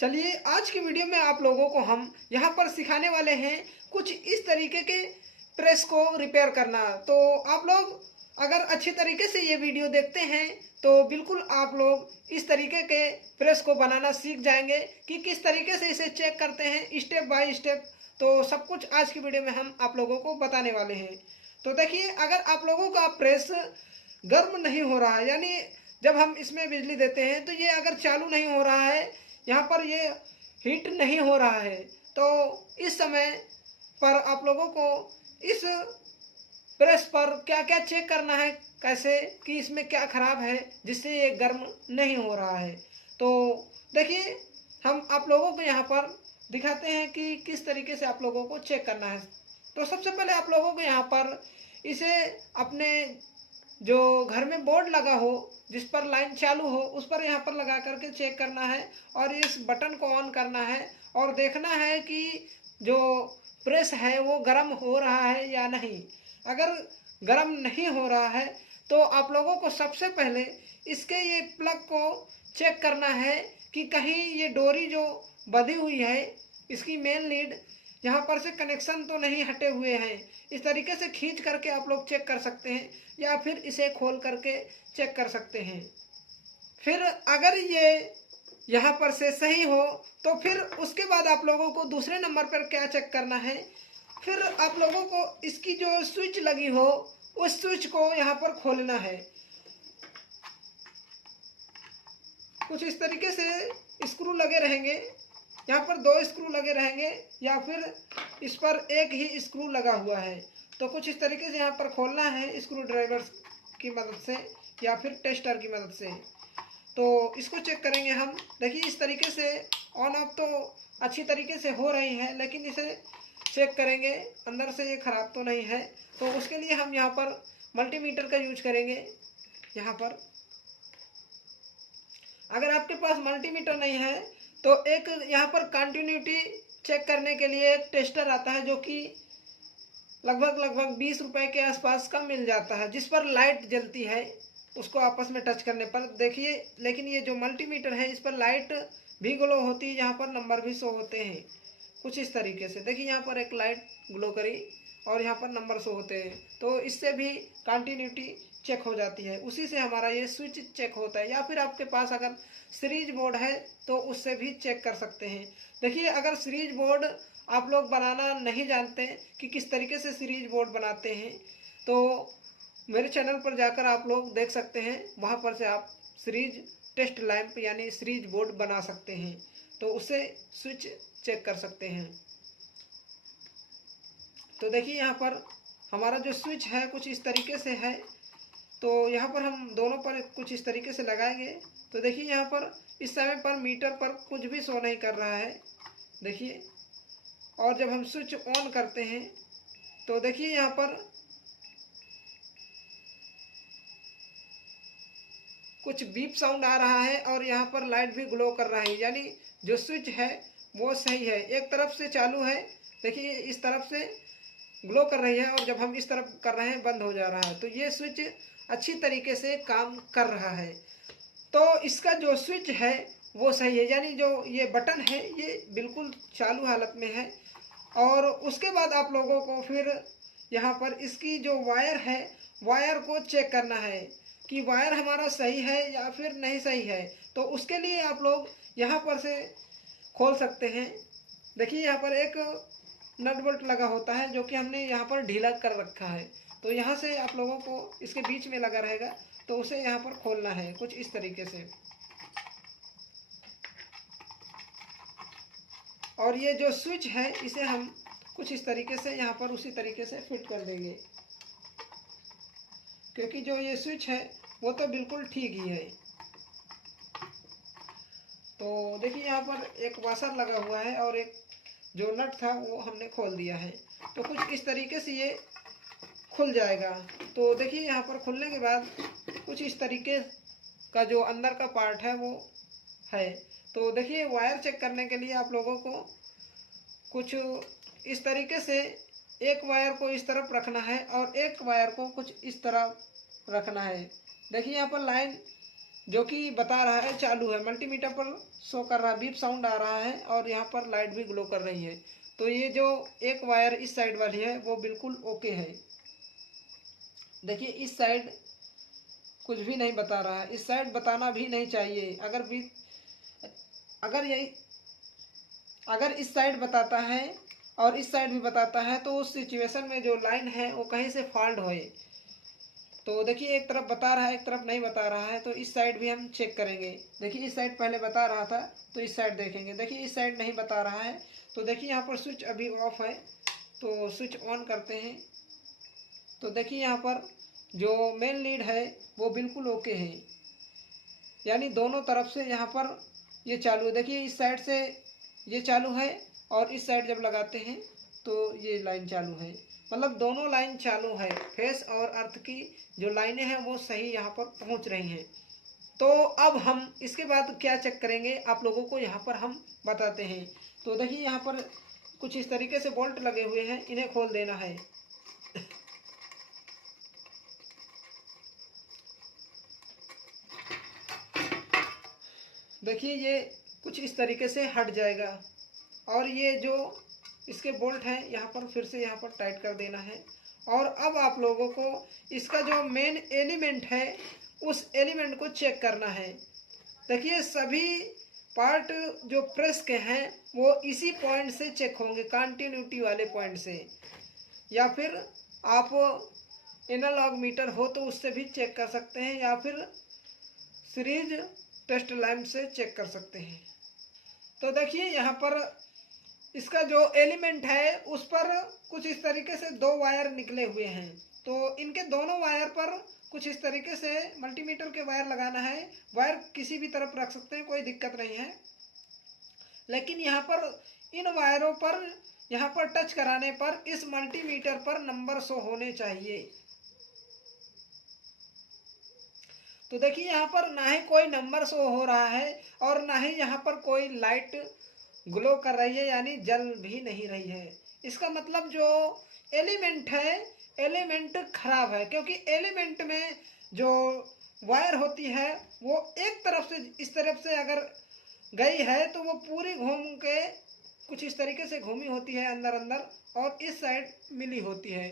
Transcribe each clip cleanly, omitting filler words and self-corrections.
चलिए आज की वीडियो में आप लोगों को हम यहाँ पर सिखाने वाले हैं कुछ इस तरीके के प्रेस को रिपेयर करना। तो आप लोग अगर अच्छी तरीके से ये वीडियो देखते हैं तो बिल्कुल आप लोग इस तरीके के प्रेस को बनाना सीख जाएंगे कि किस तरीके से इसे चेक करते हैं स्टेप बाय स्टेप। तो सब कुछ आज की वीडियो में हम आप लोगों को बताने वाले हैं। तो देखिए, अगर आप लोगों का प्रेस गर्म नहीं हो रहा है, यानी जब हम इसमें बिजली देते हैं तो ये अगर चालू नहीं हो रहा है, यहाँ पर ये हीट नहीं हो रहा है, तो इस समय पर आप लोगों को इस प्रेस पर क्या क्या चेक करना है, कैसे कि इसमें क्या खराब है जिससे ये गर्म नहीं हो रहा है। तो देखिए, हम आप लोगों को यहाँ पर दिखाते हैं कि किस तरीके से आप लोगों को चेक करना है। तो सबसे पहले आप लोगों को यहाँ पर इसे अपने जो घर में बोर्ड लगा हो, जिस पर लाइन चालू हो, उस पर यहाँ पर लगा करके चेक करना है और इस बटन को ऑन करना है और देखना है कि जो प्रेस है वो गर्म हो रहा है या नहीं। अगर गर्म नहीं हो रहा है तो आप लोगों को सबसे पहले इसके ये प्लग को चेक करना है कि कहीं ये डोरी जो बंधी हुई है, इसकी मेन लीड, यहाँ पर से कनेक्शन तो नहीं हटे हुए हैं। इस तरीके से खींच करके आप लोग चेक कर सकते हैं या फिर इसे खोल करके चेक कर सकते हैं। फिर अगर ये यहाँ पर से सही हो तो फिर उसके बाद आप लोगों को दूसरे नंबर पर क्या चेक करना है, फिर आप लोगों को इसकी जो स्विच लगी हो उस स्विच को यहाँ पर खोलना है। कुछ इस तरीके से स्क्रू लगे रहेंगे, यहाँ पर 2 स्क्रू लगे रहेंगे या फिर इस पर एक ही स्क्रू लगा हुआ है। तो कुछ इस तरीके से यहाँ पर खोलना है स्क्रू ड्राइवर की मदद से या फिर टेस्टर की मदद से। तो इसको चेक करेंगे हम। देखिए, इस तरीके से ऑन ऑफ तो अच्छी तरीके से हो रही है, लेकिन इसे चेक करेंगे अंदर से ये ख़राब तो नहीं है। तो उसके लिए हम यहाँ पर मल्टीमीटर का यूज करेंगे। यहाँ पर अगर आपके पास मल्टीमीटर नहीं है तो एक यहाँ पर कंटिन्यूटी चेक करने के लिए एक टेस्टर आता है, जो कि लगभग 20 रुपए के आसपास का मिल जाता है, जिस पर लाइट जलती है उसको आपस में टच करने पर। देखिए, लेकिन ये जो मल्टीमीटर है इस पर लाइट भी ग्लो होती है, यहाँ पर नंबर भी शो होते हैं कुछ इस तरीके से। देखिए, यहाँ पर एक लाइट ग्लो करी और यहाँ पर नंबर शो होते हैं। तो इससे भी कंटिन्यूटी चेक हो जाती है, उसी से हमारा ये स्विच चेक होता है। या फिर आपके पास अगर सीरीज बोर्ड है तो उससे भी चेक कर सकते हैं। देखिए, अगर सीरीज बोर्ड आप लोग बनाना नहीं जानते कि किस तरीके से सीरीज बोर्ड बनाते हैं, तो मेरे चैनल पर जाकर आप लोग देख सकते हैं, वहाँ पर से आप सीरीज टेस्ट लैंप यानी सीरीज बोर्ड बना सकते हैं। तो उससे स्विच चेक कर सकते हैं। तो देखिए, यहाँ पर हमारा जो स्विच है कुछ इस तरीके से है। तो यहाँ पर हम दोनों पर कुछ इस तरीके से लगाएंगे। तो देखिए, यहाँ पर इस समय पर मीटर पर कुछ भी शो नहीं कर रहा है। देखिए, और जब हम स्विच ऑन करते हैं तो देखिए यहाँ पर कुछ बीप साउंड आ रहा है और यहाँ पर लाइट भी ग्लो कर रहा है, यानी जो स्विच है वो सही है। एक तरफ से चालू है, देखिए इस तरफ से ग्लो कर रही है और जब हम इस तरफ कर रहे हैं बंद हो जा रहा है। तो ये स्विच अच्छी तरीके से काम कर रहा है। तो इसका जो स्विच है वो सही है, यानी जो ये बटन है ये बिल्कुल चालू हालत में है। और उसके बाद आप लोगों को फिर यहाँ पर इसकी जो वायर है, वायर को चेक करना है कि वायर हमारा सही है या फिर नहीं सही है। तो उसके लिए आप लोग यहाँ पर से खोल सकते हैं। देखिए, यहाँ पर एक नट बोल्ट लगा होता है जो कि हमने यहाँ पर ढीला कर रखा है। तो यहाँ से आप लोगों को इसके बीच में लगा रहेगा, तो उसे यहाँ पर खोलना है कुछ इस तरीके से। और ये जो स्विच है इसे हम कुछ इस तरीके से यहाँ पर उसी तरीके से फिट कर देंगे, क्योंकि जो ये स्विच है वो तो बिल्कुल ठीक ही है। तो देखिए, यहाँ पर एक वाशर लगा हुआ है और एक जो नट था वो हमने खोल दिया है। तो कुछ इस तरीके से ये खुल जाएगा। तो देखिए, यहाँ पर खुलने के बाद कुछ इस तरीके का जो अंदर का पार्ट है वो है। तो देखिए, वायर चेक करने के लिए आप लोगों को कुछ इस तरीके से एक वायर को इस तरफ रखना है और एक वायर को कुछ इस तरफ रखना है। देखिए, यहाँ पर लाइन जो कि बता रहा है चालू है, मल्टीमीटर पर शो कर रहा है, बीप साउंड आ रहा है और यहाँ पर लाइट भी ग्लो कर रही है। तो ये जो एक वायर इस साइड वाली है वो बिल्कुल ओके है। देखिए इस साइड कुछ भी नहीं बता रहा है, इस साइड बताना भी नहीं चाहिए। अगर इस साइड बताता है और इस साइड भी बताता है तो उस सिचुएशन में जो लाइन है वो कहीं से फॉल्ट होए। तो देखिए एक तरफ बता रहा है एक तरफ नहीं बता रहा है, तो इस साइड भी हम चेक करेंगे। देखिए इस साइड पहले बता रहा था तो इस साइड देखेंगे। देखिए इस साइड नहीं बता रहा है, तो देखिए यहाँ पर स्विच अभी ऑफ है, तो स्विच ऑन करते हैं। तो देखिए यहाँ पर जो मेन लीड है वो बिल्कुल ओके है, यानी दोनों तरफ से यहाँ पर ये चालू है। देखिए इस साइड से ये चालू है और इस साइड जब लगाते हैं तो ये लाइन चालू है, मतलब दोनों लाइन चालू है। फेस और अर्थ की जो लाइनें हैं वो सही यहाँ पर पहुँच रही हैं। तो अब हम इसके बाद क्या चेक करेंगे आप लोगों को यहाँ पर हम बताते हैं। तो देखिए यहाँ पर कुछ इस तरीके से बोल्ट लगे हुए हैं, इन्हें खोल देना है। देखिए ये कुछ इस तरीके से हट जाएगा और ये जो इसके बोल्ट हैं यहाँ पर फिर से यहाँ पर टाइट कर देना है। और अब आप लोगों को इसका जो मेन एलिमेंट है उस एलिमेंट को चेक करना है। देखिए सभी पार्ट जो प्रेस के हैं वो इसी पॉइंट से चेक होंगे, कंटिन्यूटी वाले पॉइंट से, या फिर आप एनालॉग मीटर हो तो उससे भी चेक कर सकते हैं, या फिर सीरीज टेस्ट लैंप से चेक कर सकते हैं। तो देखिए यहाँ पर इसका जो एलिमेंट है उस पर कुछ इस तरीके से दो वायर निकले हुए हैं। तो इनके दोनों वायर पर कुछ इस तरीके से मल्टीमीटर के वायर लगाना है। वायर किसी भी तरफ रख सकते हैं, कोई दिक्कत नहीं है, लेकिन यहाँ पर इन वायरों पर यहाँ पर टच कराने पर इस मल्टीमीटर पर नंबर शो होने चाहिए। तो देखिए यहाँ पर ना ही कोई नंबर शो हो रहा है और ना ही यहाँ पर कोई लाइट ग्लो कर रही है, यानी जल भी नहीं रही है। इसका मतलब जो एलिमेंट है एलिमेंट खराब है, क्योंकि एलिमेंट में जो वायर होती है वो एक तरफ से इस तरफ से अगर गई है तो वो पूरी घूम के कुछ इस तरीके से घूमी होती है अंदर अंदर, और इस साइड मिली होती है।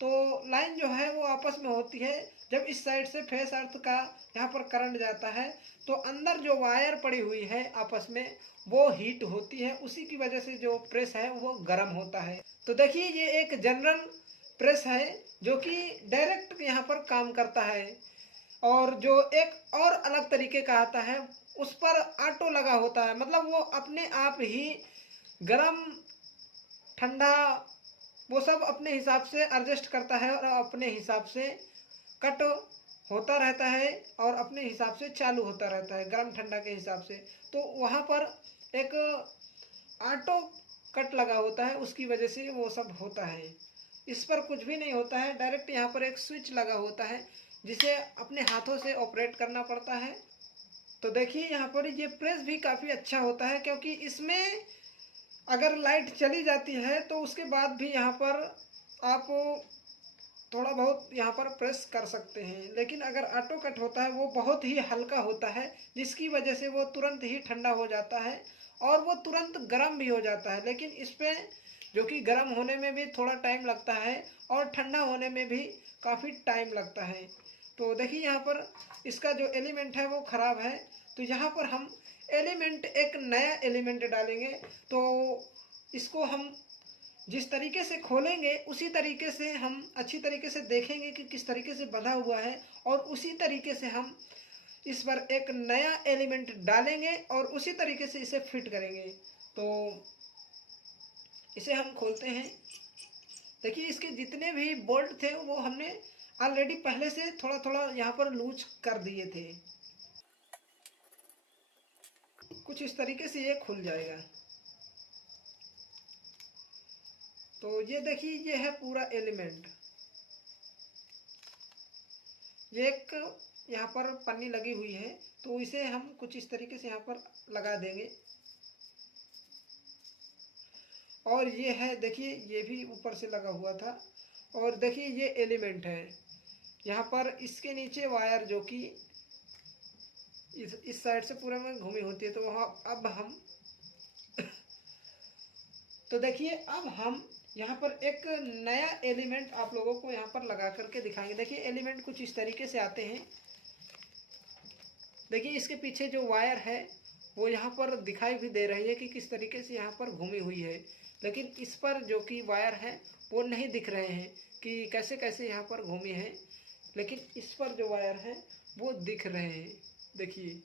तो लाइन जो है वो आपस में होती है। जब इस साइड से फेस अर्थ का यहाँ पर करंट जाता है तो अंदर जो वायर पड़ी हुई है आपस में वो हीट होती है, उसी की वजह से जो प्रेस है वो गर्म होता है। तो देखिए ये एक जनरल प्रेस है जो कि डायरेक्ट यहाँ पर काम करता है, और जो एक और अलग तरीके का आता है उस पर ऑटो लगा होता है, मतलब वो अपने आप ही गर्म ठंडा वो सब अपने हिसाब से एडजस्ट करता है और अपने हिसाब से कट होता रहता है और अपने हिसाब से चालू होता रहता है गर्म ठंडा के हिसाब से। तो वहाँ पर एक ऑटो कट लगा होता है, उसकी वजह से वो सब होता है। इस पर कुछ भी नहीं होता है, डायरेक्ट यहाँ पर एक स्विच लगा होता है जिसे अपने हाथों से ऑपरेट करना पड़ता है। तो देखिए यहाँ पर ये प्रेस भी काफ़ी अच्छा होता है, क्योंकि इसमें अगर लाइट चली जाती है तो उसके बाद भी यहाँ पर आप थोड़ा बहुत यहाँ पर प्रेस कर सकते हैं। लेकिन अगर ऑटो कट होता है वो बहुत ही हल्का होता है, जिसकी वजह से वो तुरंत ही ठंडा हो जाता है और वो तुरंत गर्म भी हो जाता है। लेकिन इस पर जो कि गर्म होने में भी थोड़ा टाइम लगता है और ठंडा होने में भी काफ़ी टाइम लगता है। तो देखिए यहाँ पर इसका जो एलिमेंट है वो ख़राब है, तो यहाँ पर हम एलिमेंट एक नया एलिमेंट डालेंगे। तो इसको हम जिस तरीके से खोलेंगे उसी तरीके से हम अच्छी तरीके से देखेंगे कि किस तरीके से बंधा हुआ है, और उसी तरीके से हम इस पर एक नया एलिमेंट डालेंगे और उसी तरीके से इसे फिट करेंगे। तो इसे हम खोलते हैं। देखिए इसके जितने भी बोल्ट थे वो हमने ऑलरेडी पहले से थोड़ा थोड़ा यहाँ पर लूज कर दिए थे। कुछ इस तरीके से ये खुल जाएगा। तो ये देखिए ये है पूरा एलिमेंट। ये एक यहाँ पर पन्नी लगी हुई है, तो इसे हम कुछ इस तरीके से यहाँ पर लगा देंगे। और ये है देखिए ये भी ऊपर से लगा हुआ था। और देखिए ये एलिमेंट है यहाँ पर, इसके नीचे वायर जो कि इस साइड से पूरा में घूमी होती है। तो वहाँ अब हम तो देखिए अब हम यहाँ पर एक नया एलिमेंट आप लोगों को यहाँ पर लगा करके दिखाएंगे। देखिए एलिमेंट कुछ इस तरीके से आते हैं। देखिए इसके पीछे जो वायर है वो यहाँ पर दिखाई भी दे रही है कि किस तरीके से यहाँ पर घूमी हुई है, लेकिन इस पर जो कि वायर है वो नहीं दिख रहे हैं कि कैसे कैसे यहाँ पर घूमी है, लेकिन इस पर जो वायर है वो दिख रहे हैं। देखिए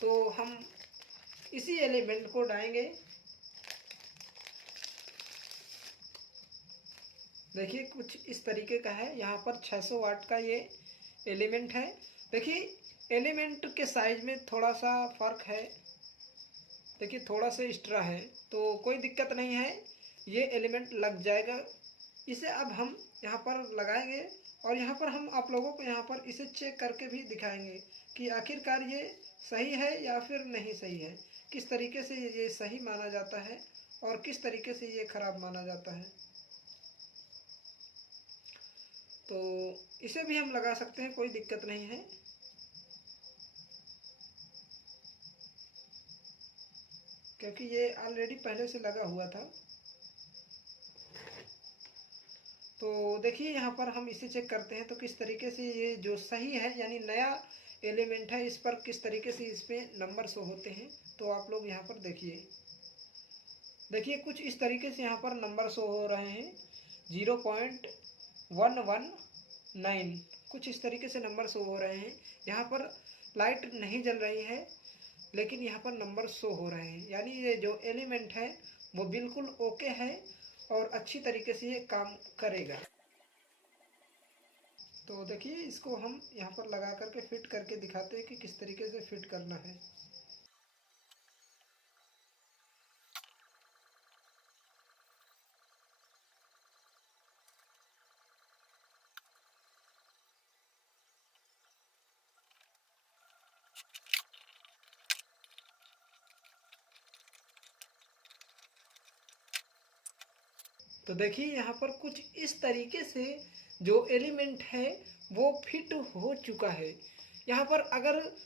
तो हम इसी एलिमेंट को डालेंगे। देखिए कुछ इस तरीके का है। यहाँ पर 600 वाट का ये एलिमेंट है। देखिए एलिमेंट के साइज में थोड़ा सा फर्क है। देखिए थोड़ा सा एक्स्ट्रा है तो कोई दिक्कत नहीं है, ये एलिमेंट लग जाएगा। इसे अब हम यहाँ पर लगाएंगे और यहाँ पर हम आप लोगों को यहाँ पर इसे चेक करके भी दिखाएंगे कि आखिरकार ये सही है या फिर नहीं सही है, किस तरीके से ये सही माना जाता है और किस तरीके से ये खराब माना जाता है। तो इसे भी हम लगा सकते हैं, कोई दिक्कत नहीं है। क्योंकि ये ऑलरेडी पहले से लगा हुआ था। तो देखिए यहाँ पर हम इसे चेक करते हैं तो किस तरीके से ये जो सही है यानी नया एलिमेंट है इस पर किस तरीके से इस पे नंबर शो होते हैं। तो आप लोग यहाँ पर देखिए कुछ इस तरीके से यहाँ पर नंबर शो हो रहे हैं। 0.119 कुछ इस तरीके से नंबर शो हो रहे हैं। यहाँ पर लाइट नहीं जल रही है लेकिन यहाँ पर नंबर शो हो रहे हैं, यानी ये जो एलिमेंट है वो बिल्कुल ओके है और अच्छी तरीके से ये काम करेगा। तो देखिए इसको हम यहाँ पर लगा करके फिट करके दिखाते हैं कि किस तरीके से फिट करना है। तो देखिए यहाँ पर कुछ इस तरीके से जो एलिमेंट है वो फिट हो चुका है। यहाँ पर अगर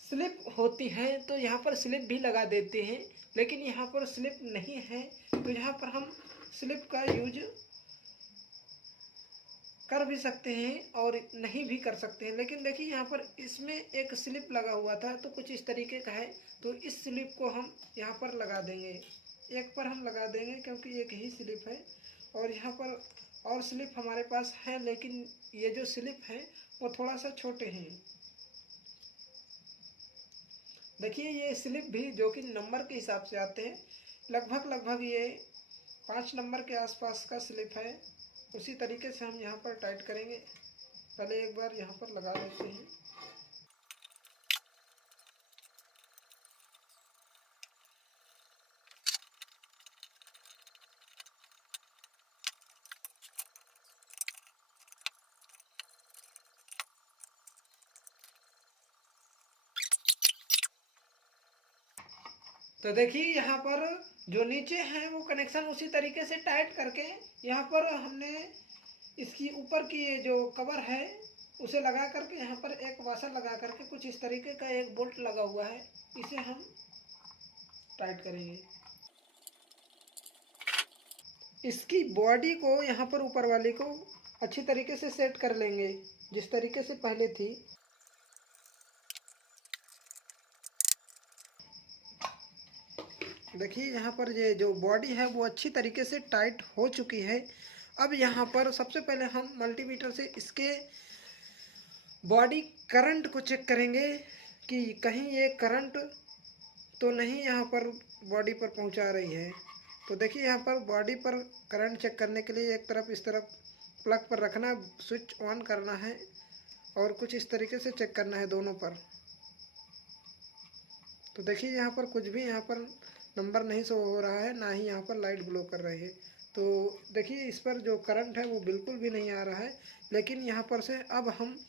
स्लिप होती है तो यहाँ पर स्लिप भी लगा देते हैं, लेकिन यहाँ पर स्लिप नहीं है तो यहाँ पर हम स्लिप का यूज कर भी सकते हैं और नहीं भी कर सकते हैं। लेकिन देखिए यहाँ पर इसमें एक स्लिप लगा हुआ था तो कुछ इस तरीके का है। तो इस स्लिप को हम यहाँ पर लगा देंगे, एक पर हम लगा देंगे क्योंकि एक ही स्लिप है। और यहाँ पर और स्लिप हमारे पास है लेकिन ये जो स्लिप है वो थोड़ा सा छोटे हैं। देखिए ये स्लिप भी जो कि नंबर के हिसाब से आते हैं, लगभग ये 5 नंबर के आसपास का स्लिप है। उसी तरीके से हम यहाँ पर टाइट करेंगे। पहले एक बार यहाँ पर लगा लेते हैं। तो देखिए यहाँ पर जो नीचे है वो कनेक्शन उसी तरीके से टाइट करके यहाँ पर हमने इसकी ऊपर की ये जो कवर है उसे लगा करके यहाँ पर एक वाशर लगा करके कुछ इस तरीके का एक बोल्ट लगा हुआ है, इसे हम टाइट करेंगे। इसकी बॉडी को यहाँ पर ऊपर वाली को अच्छी तरीके से सेट कर लेंगे जिस तरीके से पहले थी। देखिए यहाँ पर ये जो बॉडी है वो अच्छी तरीके से टाइट हो चुकी है। अब यहाँ पर सबसे पहले हम मल्टीमीटर से इसके बॉडी करंट को चेक करेंगे कि कहीं ये करंट तो नहीं यहाँ पर बॉडी पर पहुँचा रही है। तो देखिए यहाँ पर बॉडी पर करंट चेक करने के लिए एक तरफ इस तरफ प्लग पर रखना, स्विच ऑन करना है और कुछ इस तरीके से चेक करना है दोनों पर। तो देखिए यहाँ पर कुछ भी यहाँ पर नंबर नहीं शो हो रहा है, ना ही यहाँ पर लाइट ग्लो कर रही है। तो देखिए इस पर जो करंट है वो बिल्कुल भी नहीं आ रहा है। लेकिन यहाँ पर से अब हम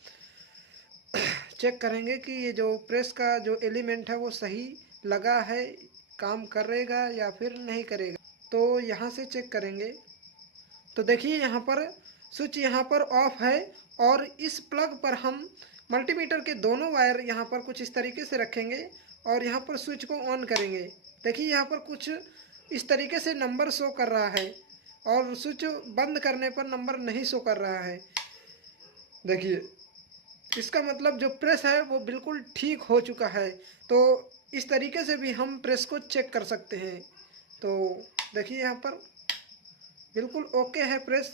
चेक करेंगे कि ये जो प्रेस का जो एलिमेंट है वो सही लगा है, काम करेगा या फिर नहीं करेगा। तो यहाँ से चेक करेंगे। तो देखिए यहाँ पर स्विच यहाँ पर ऑफ है और इस प्लग पर हम मल्टीमीटर के दोनों वायर यहाँ पर कुछ इस तरीके से रखेंगे और यहाँ पर स्विच को ऑन करेंगे। देखिए यहाँ पर कुछ इस तरीके से नंबर शो कर रहा है और स्विच बंद करने पर नंबर नहीं शो कर रहा है। देखिए इसका मतलब जो प्रेस है वो बिल्कुल ठीक हो चुका है। तो इस तरीके से भी हम प्रेस को चेक कर सकते हैं। तो देखिए यहाँ पर बिल्कुल ओके है प्रेस।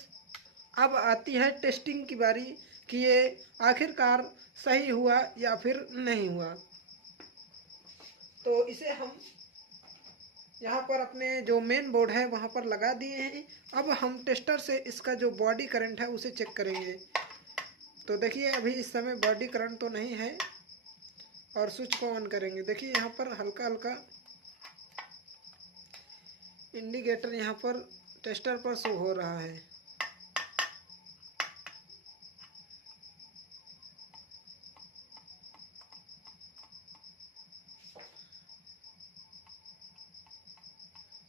अब आती है टेस्टिंग की बारी कि ये आखिरकार सही हुआ या फिर नहीं हुआ। तो इसे हम यहाँ पर अपने जो मेन बोर्ड है वहाँ पर लगा दिए हैं। अब हम टेस्टर से इसका जो बॉडी करंट है उसे चेक करेंगे। तो देखिए अभी इस समय बॉडी करंट तो नहीं है और स्विच को ऑन करेंगे। देखिए यहाँ पर हल्का हल्का इंडिकेटर यहाँ पर टेस्टर पर शो हो रहा है।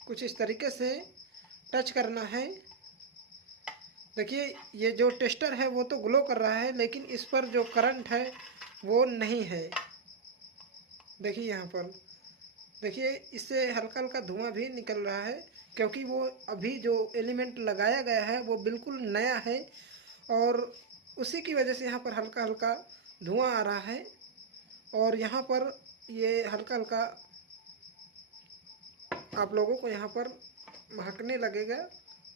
कुछ इस तरीके से टच करना है। देखिए ये जो टेस्टर है वो तो ग्लो कर रहा है, लेकिन इस पर जो करंट है वो नहीं है। देखिए यहाँ पर देखिए इससे हल्का हल्का धुआं भी निकल रहा है, क्योंकि वो अभी जो एलिमेंट लगाया गया है वो बिल्कुल नया है और उसी की वजह से यहाँ पर हल्का हल्का धुआं आ रहा है। और यहाँ पर ये हल्का हल्का आप लोगों को यहाँ पर महकने लगेगा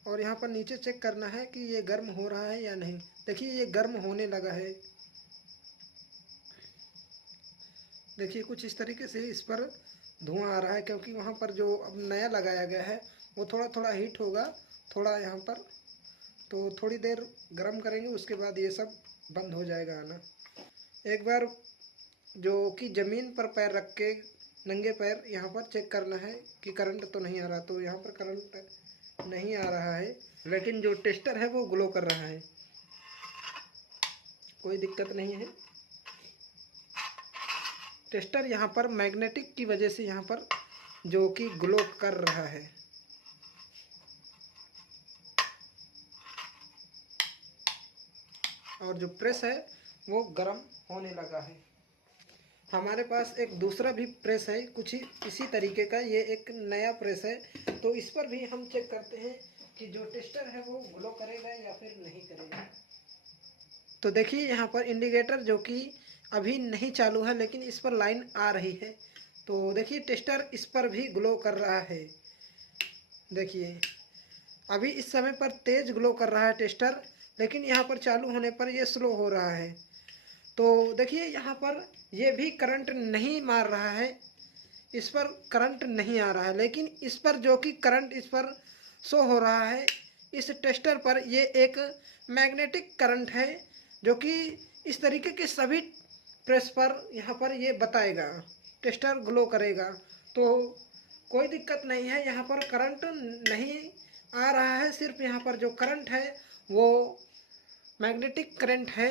और यहाँ पर नीचे चेक करना है कि ये गर्म हो रहा है या नहीं। देखिए ये गर्म होने लगा है। देखिए कुछ इस तरीके से इस पर धुआं आ रहा है, क्योंकि वहाँ पर जो अब नया लगाया गया है वो थोड़ा थोड़ा हीट होगा थोड़ा यहाँ पर। तो थोड़ी देर गर्म करेंगे, उसके बाद ये सब बंद हो जाएगा आना। एक बार जो कि ज़मीन पर पैर रख के नंगे पैर यहाँ पर चेक करना है कि करंट तो नहीं आ रहा। तो यहाँ पर करंट नहीं आ रहा है, लेकिन जो टेस्टर है वो ग्लो कर रहा है। कोई दिक्कत नहीं है। टेस्टर यहाँ पर मैग्नेटिक की वजह से यहाँ पर जो कि ग्लो कर रहा है। और जो प्रेस है वो गर्म होने लगा है। हमारे पास एक दूसरा भी प्रेस है कुछ ही इसी तरीके का। ये एक नया प्रेस है, तो इस पर भी हम चेक करते हैं कि जो टेस्टर है वो ग्लो करेगा या फिर नहीं करेगा। तो देखिए यहाँ पर इंडिकेटर जो कि अभी नहीं चालू है, लेकिन इस पर लाइन आ रही है। तो देखिए टेस्टर इस पर भी ग्लो कर रहा है। देखिए अभी इस समय पर तेज ग्लो कर रहा है टेस्टर, लेकिन यहाँ पर चालू होने पर यह स्लो हो रहा है। तो देखिए यहाँ पर ये भी करंट नहीं मार रहा है, इस पर करंट नहीं आ रहा है, लेकिन इस पर जो कि करंट इस पर शो हो रहा है इस टेस्टर पर, ये एक मैग्नेटिक करंट है जो कि इस तरीके के सभी प्रेस पर यहाँ पर ये बताएगा, टेस्टर ग्लो करेगा। तो कोई दिक्कत नहीं है, यहाँ पर करंट नहीं आ रहा है, सिर्फ यहाँ पर जो करंट है वो मैग्नेटिक करंट है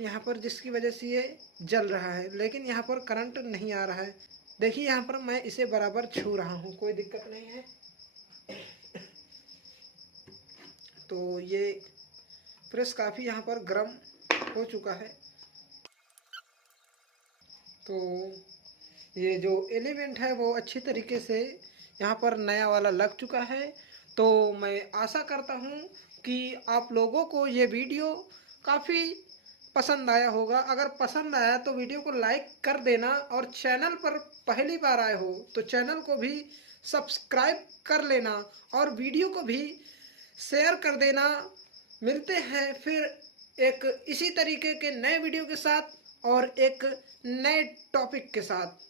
यहाँ पर, जिसकी वजह से ये जल रहा है, लेकिन यहाँ पर करंट नहीं आ रहा है। देखिए यहाँ पर मैं इसे बराबर छू रहा हूँ, कोई दिक्कत नहीं है। तो ये प्रेस काफ़ी यहाँ पर गर्म हो चुका है। तो ये जो एलिमेंट है वो अच्छी तरीके से यहाँ पर नया वाला लग चुका है। तो मैं आशा करता हूँ कि आप लोगों को ये वीडियो काफ़ी पसंद आया होगा। अगर पसंद आया तो वीडियो को लाइक कर देना, और चैनल पर पहली बार आए हो तो चैनल को भी सब्सक्राइब कर लेना और वीडियो को भी शेयर कर देना। मिलते हैं फिर एक इसी तरीके के नए वीडियो के साथ और एक नए टॉपिक के साथ।